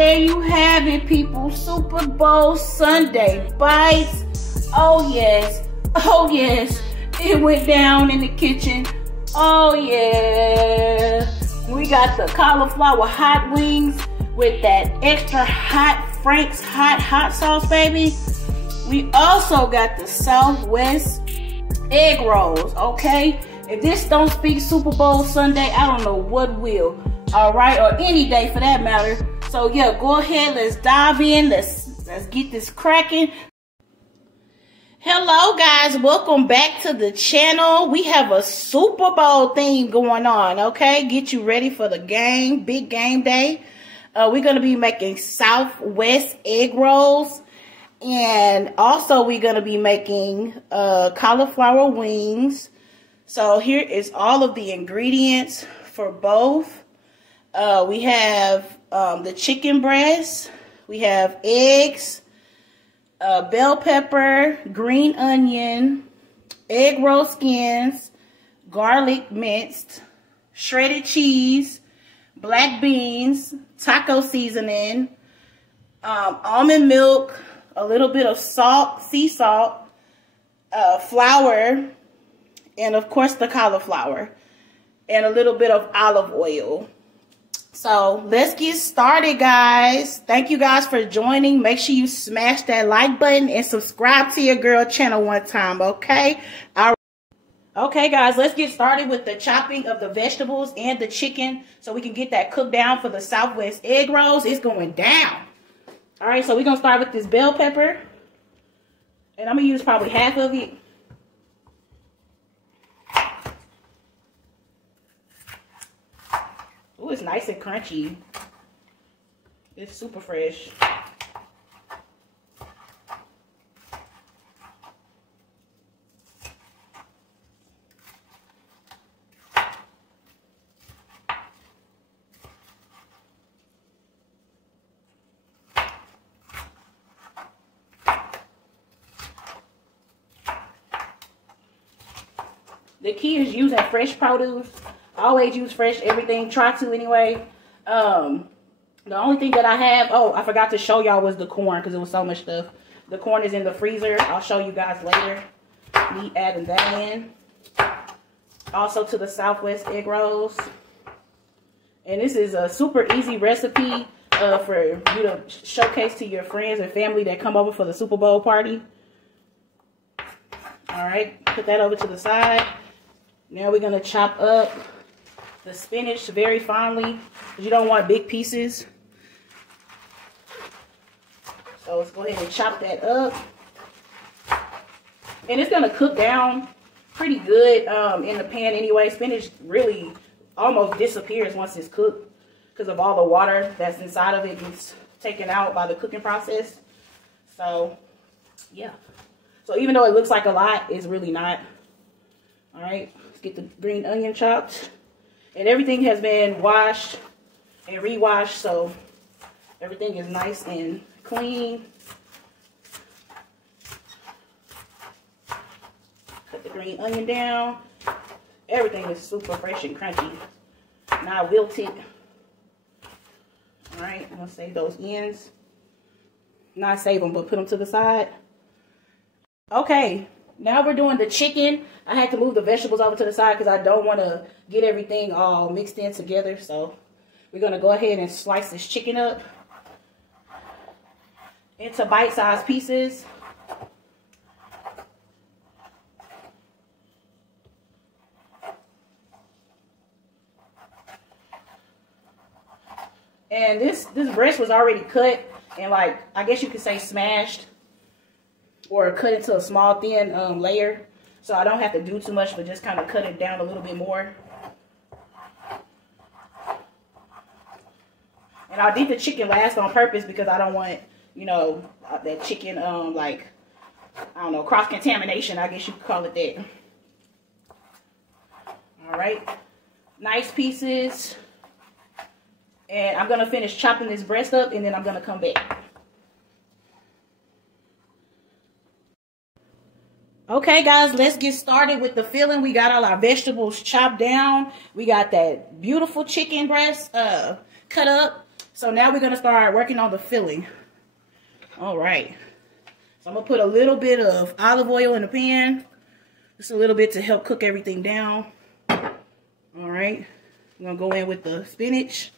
there you have it, people. Super Bowl Sunday bites. Oh yes, oh yes. It went down in the kitchen. Oh yeah. We got the cauliflower hot wings with that extra hot Frank's hot sauce, baby. We also got the Southwest egg rolls, okay? If this don't speak Super Bowl Sunday, I don't know what will. All right, or any day for that matter. So yeah, go ahead, let's dive in. Let's get this cracking. Hello guys, welcome back to the channel. We have a Super Bowl theme going on, okay? Get you ready for the game, big game day. We're gonna be making Southwest egg rolls, and also we're gonna be making cauliflower wings. So here is all of the ingredients for both. We have the chicken breast, we have eggs, bell pepper, green onion, egg roll skins, garlic minced, shredded cheese, black beans, taco seasoning, almond milk, a little bit of salt, sea salt, flour, and of course the cauliflower, and a little bit of olive oil. So let's get started, guys. Thank you guys for joining. Make sure you smash that like button and subscribe to your girl channel one time, okay? All right. Okay, guys, let's get started with the chopping of the vegetables and the chicken so we can get that cooked down for the Southwest egg rolls. It's going down. All right, so we're going to start with this bell pepper. And I'm going to use probably half of it. Oh, it's nice and crunchy. It's super fresh. The key is using fresh produce. Always use fresh everything. Try to anyway. The only thing that I have, oh, I forgot to show y'all, was the corn because it was so much stuff. The corn is in the freezer. I'll show you guys later. Me adding that in. Also to the Southwest egg rolls. And this is a super easy recipe for you to showcase to your friends and family that come over for the Super Bowl party. All right, put that over to the side. Now we're going to chop up the spinach very finely, because you don't want big pieces. So let's go ahead and chop that up. And it's going to cook down pretty good in the pan anyway. Spinach really almost disappears once it's cooked because of all the water that's inside of it gets taken out by the cooking process. So, yeah. So even though it looks like a lot, it's really not. All right, let's get the green onion chopped. And everything has been washed and re-washed, so everything is nice and clean. Cut the green onion down. Everything is super fresh and crunchy, not wilted. All right, I'm gonna save those ends. Not save them, but put them to the side. Okay, now we're doing the chicken. I had to move the vegetables over to the side because I don't want to get everything all mixed in together. So we're going to go ahead and slice this chicken up into bite-sized pieces. And this breast was already cut and, like, I guess you could say smashed, or cut into a small thin layer, so I don't have to do too much, but just kind of cut it down a little bit more. And I did the chicken last on purpose because I don't want, you know, that chicken like, I don't know, cross-contamination, I guess you could call it that. All right, nice pieces. And I'm gonna finish chopping this breast up, and then I'm gonna come back. Okay, guys, let's get started with the filling. We got all our vegetables chopped down. We got that beautiful chicken breast cut up. So now we're going to start working on the filling. All right. So I'm going to put a little bit of olive oil in the pan. Just a little bit to help cook everything down. All right. I'm going to go in with the spinach.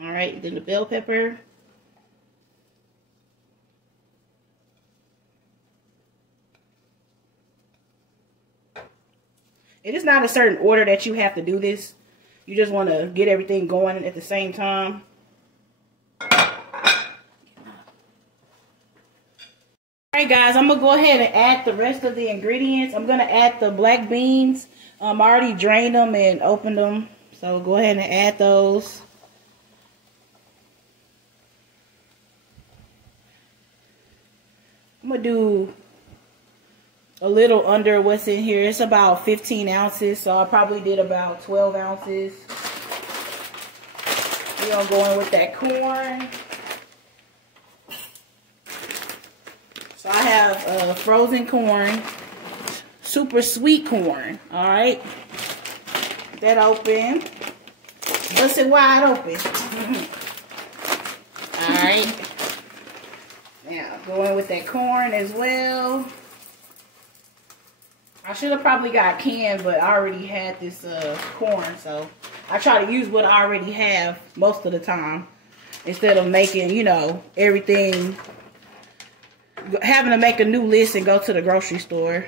All right. Then the bell pepper. It is not a certain order that you have to do this. You just want to get everything going at the same time. Alright guys, I'm going to go ahead and add the rest of the ingredients. I'm going to add the black beans. I already drained them and opened them. So go ahead and add those. I'm going to do a little under what's in here. It's about 15 ounces, so I probably did about 12 ounces. We're going to go in with that corn. So I have frozen corn, super sweet corn. All right, get that open. Bust it wide open. All right. Now go in with that corn as well. I should have probably got canned, but I already had this corn, so I try to use what I already have most of the time instead of making, you know, everything. Having to make a new list and go to the grocery store.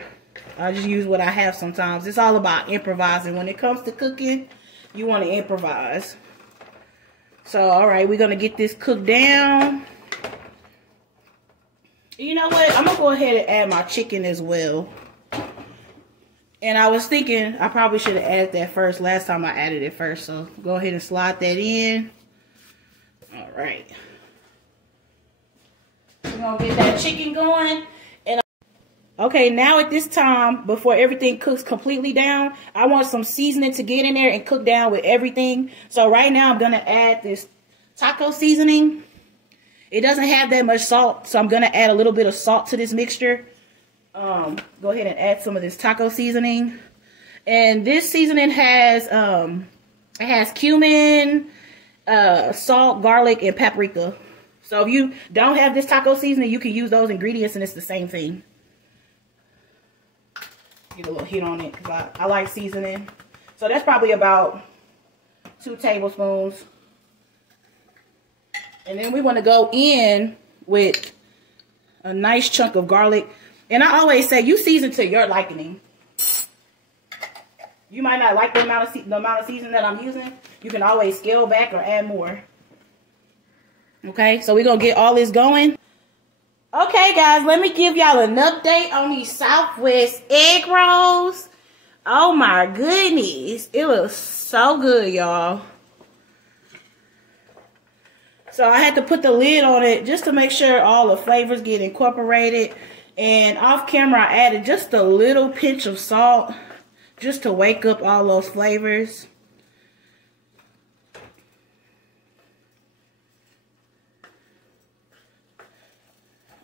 I just use what I have sometimes. It's all about improvising. When it comes to cooking, you want to improvise. So, alright, we're going to get this cooked down. You know what? I'm going to go ahead and add my chicken as well. And I was thinking I probably should have added that first last time I added it first. So, go ahead and slide that in. Alright. We're going to get that chicken going. And okay, now at this time, before everything cooks completely down, I want some seasoning to get in there and cook down with everything. So right now I'm going to add this taco seasoning. It doesn't have that much salt, so I'm going to add a little bit of salt to this mixture. Go ahead and add some of this taco seasoning. And this seasoning has, it has cumin, salt, garlic, and paprika. So if you don't have this taco seasoning, you can use those ingredients and it's the same thing. Get a little heat on it because I like seasoning. So that's probably about 2 tablespoons. And then we want to go in with a nice chunk of garlic. And I always say you season to your liking. You might not like the amount of seasoning that I'm using. You can always scale back or add more. Okay, so we're going to get all this going. Okay, guys, let me give y'all an update on these Southwest egg rolls. Oh, my goodness. It looks so good, y'all. So I had to put the lid on it just to make sure all the flavors get incorporated. And off camera, I added just a little pinch of salt just to wake up all those flavors.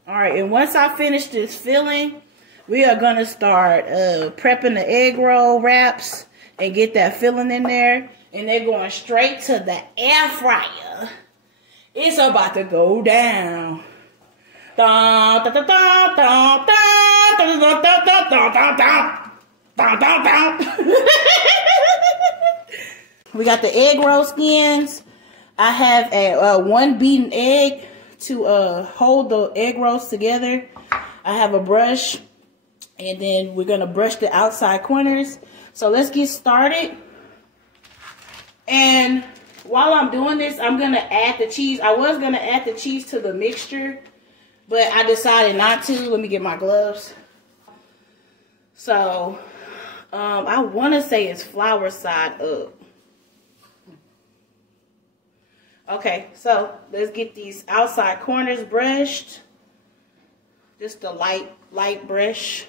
Alright, and once I finish this filling, we are going to start prepping the egg roll wraps and get that filling in there. And they're going straight to the air fryer. It's about to go down. We got the egg roll skins. I have a 1 beaten egg to hold the egg rolls together. I have a brush, and then we're going to brush the outside corners. So let's get started. And while I'm doing this, I'm going to add the cheese. I was going to add the cheese to the mixture, but I decided not to. Let me get my gloves. So I want to say it's flour side up. Okay, so let's get these outside corners brushed. Just a light brush.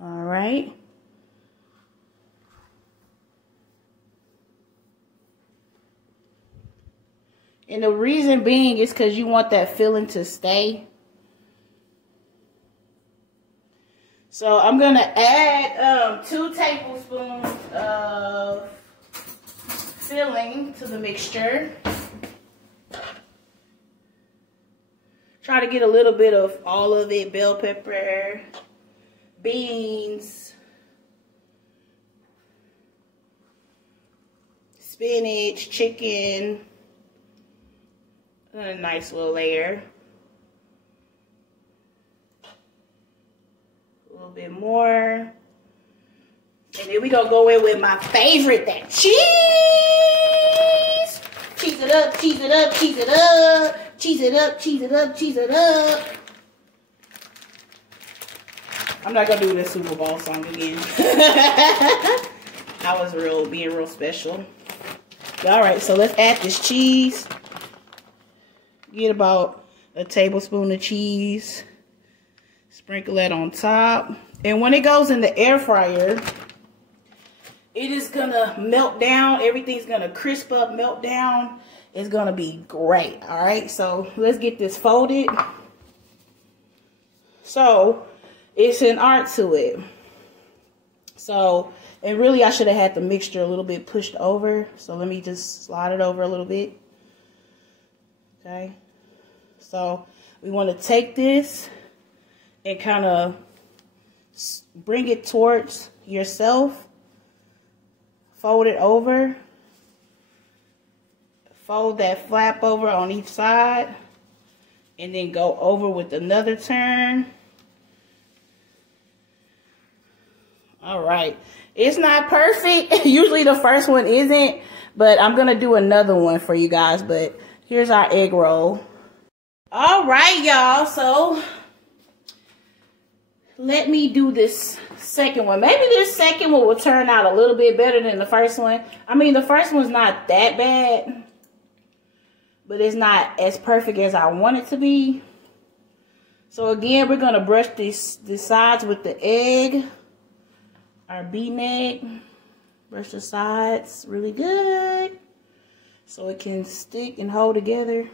All right. And the reason being is because you want that filling to stay. So I'm going to add 2 tablespoons of filling to the mixture. Try to get a little bit of all of it. Bell pepper, beans, spinach, chicken. A nice little layer. A little bit more. And then we gonna go in with my favorite, that cheese. Cheese it up, cheese it up, cheese it up. Cheese it up, cheese it up, cheese it up. I'm not gonna do the Super Bowl song again. I was being real special. Alright, so let's add this cheese. Get about a tablespoon of cheese. Sprinkle that on top. And when it goes in the air fryer, it is gonna melt down. Everything's gonna crisp up, melt down. It's gonna be great. All right, so let's get this folded. So it's an art to it. So, and really I should have had the mixture a little bit pushed over. So let me just slide it over a little bit. Okay. So we want to take this and kind of bring it towards yourself. Fold it over. Fold that flap over on each side. And then go over with another turn. Alright. It's not perfect. Usually the first one isn't. But I'm going to do another one for you guys. But here's our egg roll. Alright, y'all. So let me do this second one. Maybe this second one will turn out a little bit better than the first one. I mean, the first one's not that bad. But it's not as perfect as I want it to be. So again, we're going to brush the sides with the egg. Our beaten egg. Brush the sides really good. So it can stick and hold together.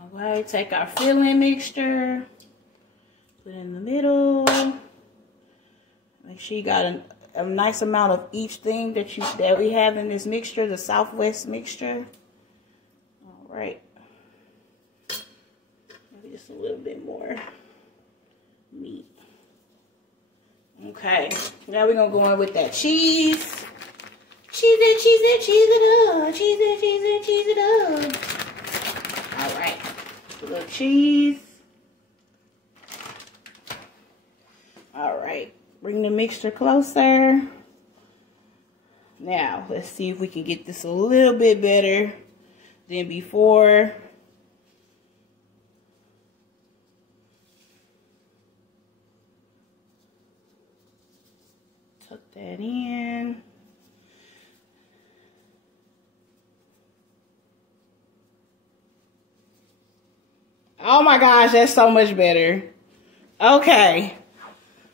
Alright, take our filling mixture. Put it in the middle. Make sure you got a nice amount of each thing that we have in this mixture, the Southwest mixture. Alright. Maybe just a little bit more meat. Okay. Now we're going to go in with that cheese. Cheese it, cheese it, cheese it up. Cheese it, cheese it, cheese it up. Alright. A little cheese. Alright. Bring the mixture closer. Now, let's see if we can get this a little bit better than before. Tuck that in. Oh my gosh, that's so much better. Okay.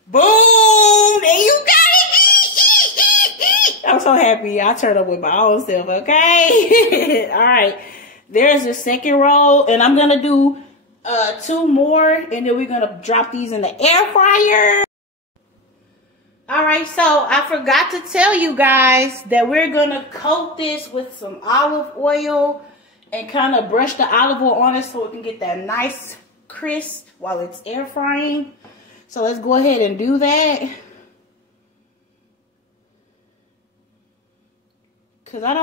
Boom! There you got it! I'm so happy I turned up with my own self, okay? Alright. There's the second roll. And I'm going to do 2 more. And then we're going to drop these in the air fryer. Alright, so I forgot to tell you guys that we're going to coat this with some olive oil. And kind of brush the olive oil on it so it can get that nice crisp while it's air frying. So let's go ahead and do that. Because I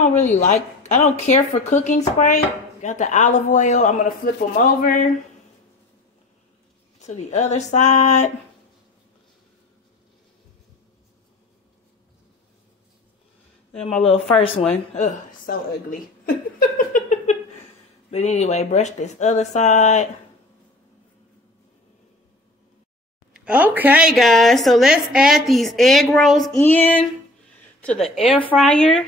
don't care for cooking spray. Got the olive oil. I'm going to flip them over to the other side. Then my little first one. Ugh, so ugly. But anyway, brush this other side. Okay, guys. So let's add these egg rolls in to the air fryer.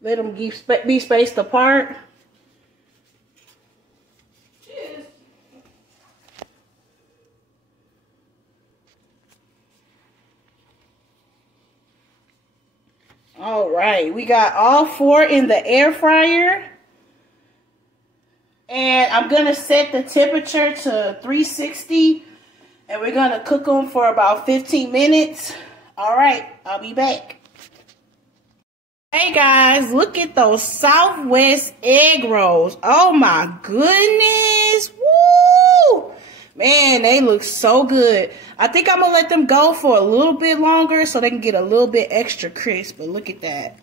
Let them be spaced apart. All right, we got all 4 in the air fryer. And I'm going to set the temperature to 360. And we're going to cook them for about 15 minutes. All right, I'll be back. Hey guys, look at those Southwest egg rolls. Oh my goodness. Woo! Man, they look so good. I think I'm going to let them go for a little bit longer so they can get a little bit extra crisp. But look at that.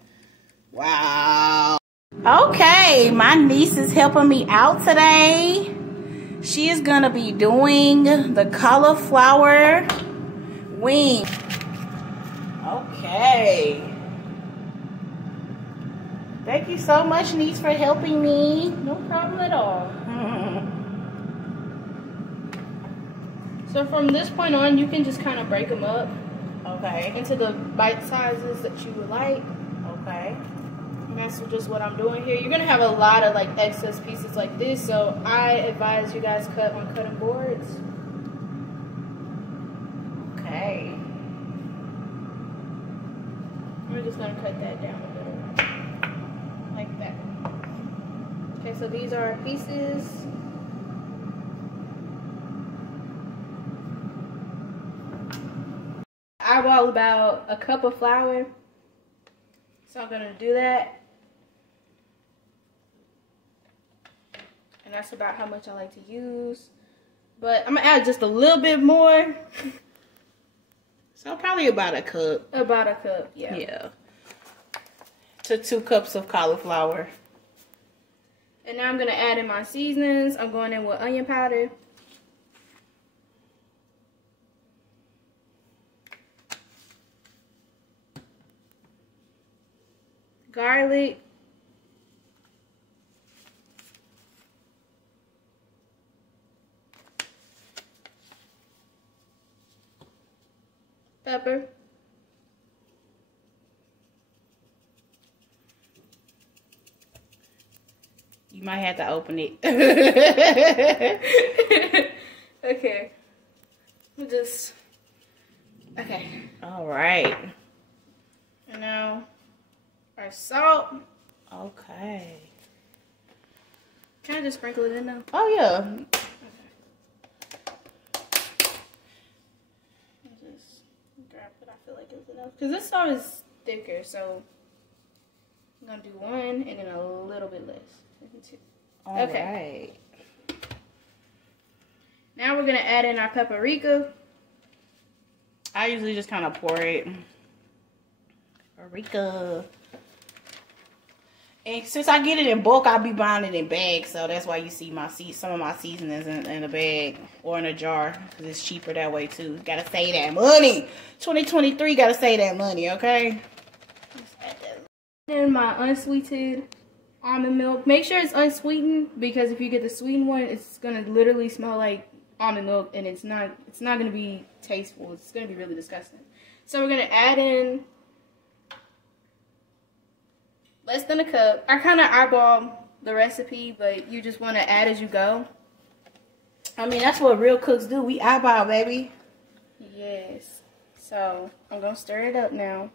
Wow. Okay, my niece is helping me out today. She is going to be doing the cauliflower wing. Okay. Thank you so much, niece, for helping me. No problem at all. So from this point on, you can just kind of break them up. Okay. Into the bite sizes that you would like. Okay. And that's just what I'm doing here. You're going to have a lot of like excess pieces like this, so I advise you guys cut on cutting boards. Okay. We're just going to cut that down a little. Like that. Okay, so these are our pieces. I eyeball about a cup of flour. So I'm going to do that. And that's about how much I like to use. But I'm going to add just a little bit more. So probably about a cup. About a cup, yeah. Yeah. To 2 cups of cauliflower. And now I'm going to add in my seasonings. I'm going in with onion powder. Garlic. Pepper. You might have to open it. Okay. Okay. All right. And now our salt. Okay. Can I just sprinkle it in now? Oh, yeah. Just grab what I feel like is enough. Because this salt is thicker, so I'm going to do 1 and then a little bit less. 2. All right. Now we're going to add in our paprika. I usually just kind of pour it. Paprika. And since I get it in bulk, I'll be buying it in bags. So that's why you see some of my seasonings in a bag or in a jar. Because it's cheaper that way too. Gotta save that money. 2023, gotta save that money, okay? And my unsweetened almond milk. Make sure it's unsweetened, because if you get the sweetened one, it's gonna literally smell like almond milk, and it's not gonna be tasteful. It's gonna be really disgusting. So we're gonna add in less than a cup. I kind of eyeball the recipe, but you just want to add as you go. I mean, that's what real cooks do. We eyeball, baby. Yes. So I'm gonna stir it up now.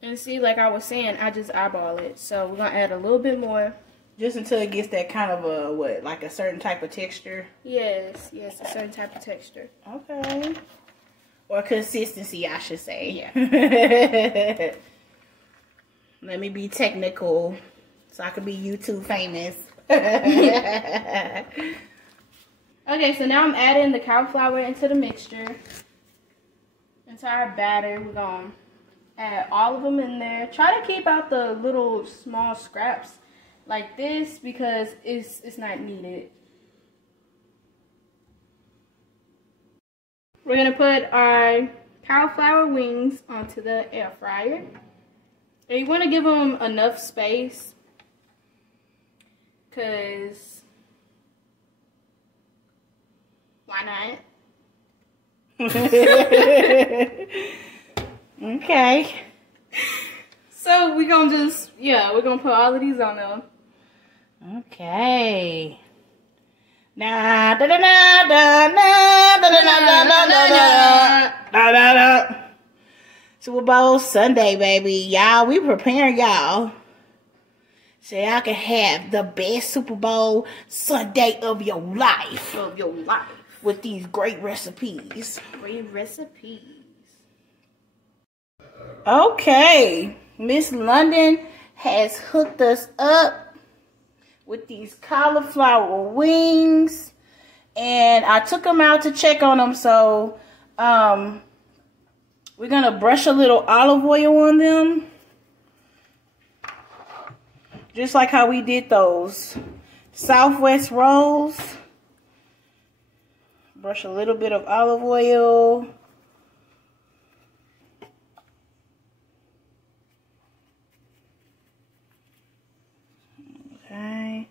And see, like I was saying, I just eyeball it. So we're going to add a little bit more. Just until it gets that kind of like a certain type of texture? Yes, a certain type of texture. Okay. Or consistency, I should say. Yeah. Let me be technical so I can be YouTube famous. Okay, so now I'm adding the cauliflower into the mixture. Into our batter, we're going to add all of them in there. Try to keep out the little small scraps like this because it's not needed. We're going to put our cauliflower wings onto the air fryer. And you want to give them enough space because why not? Okay. So we're going to we're going to put all of these on there. Okay. Na da da da da da da da da da da. Super Bowl Sunday, baby. Y'all, we preparing y'all so y'all can have the best Super Bowl Sunday of your life. With these great recipes. Okay. Miss London has hooked us up with these cauliflower wings. And I took them out to check on them. So, we're going to brush a little olive oil on them. Just like how we did those Southwest rolls. Brush a little bit of olive oil. Okay.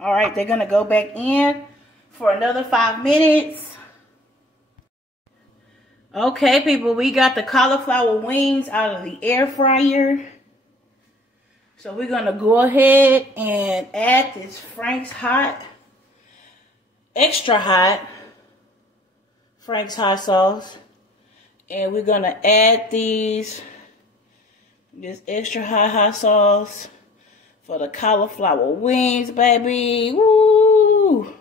All right, they're going to go back in for another 5 minutes. Okay, people, we got the cauliflower wings out of the air fryer. So we're going to go ahead and add this Frank's Hot, extra hot Frank's Hot sauce. And we're going to add this extra hot sauce for the cauliflower wings, baby. Woo!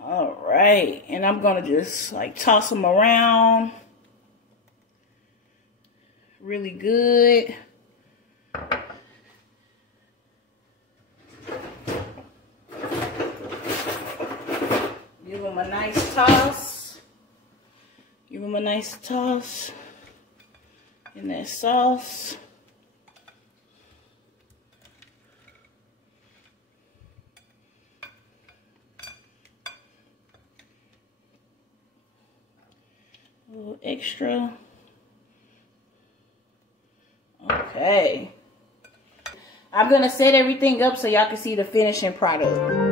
All right. And I'm going to just like toss them around really good. Give them a nice toss. Give them a nice toss in that sauce. A little extra. Okay. I'm going to set everything up so y'all can see the finishing product.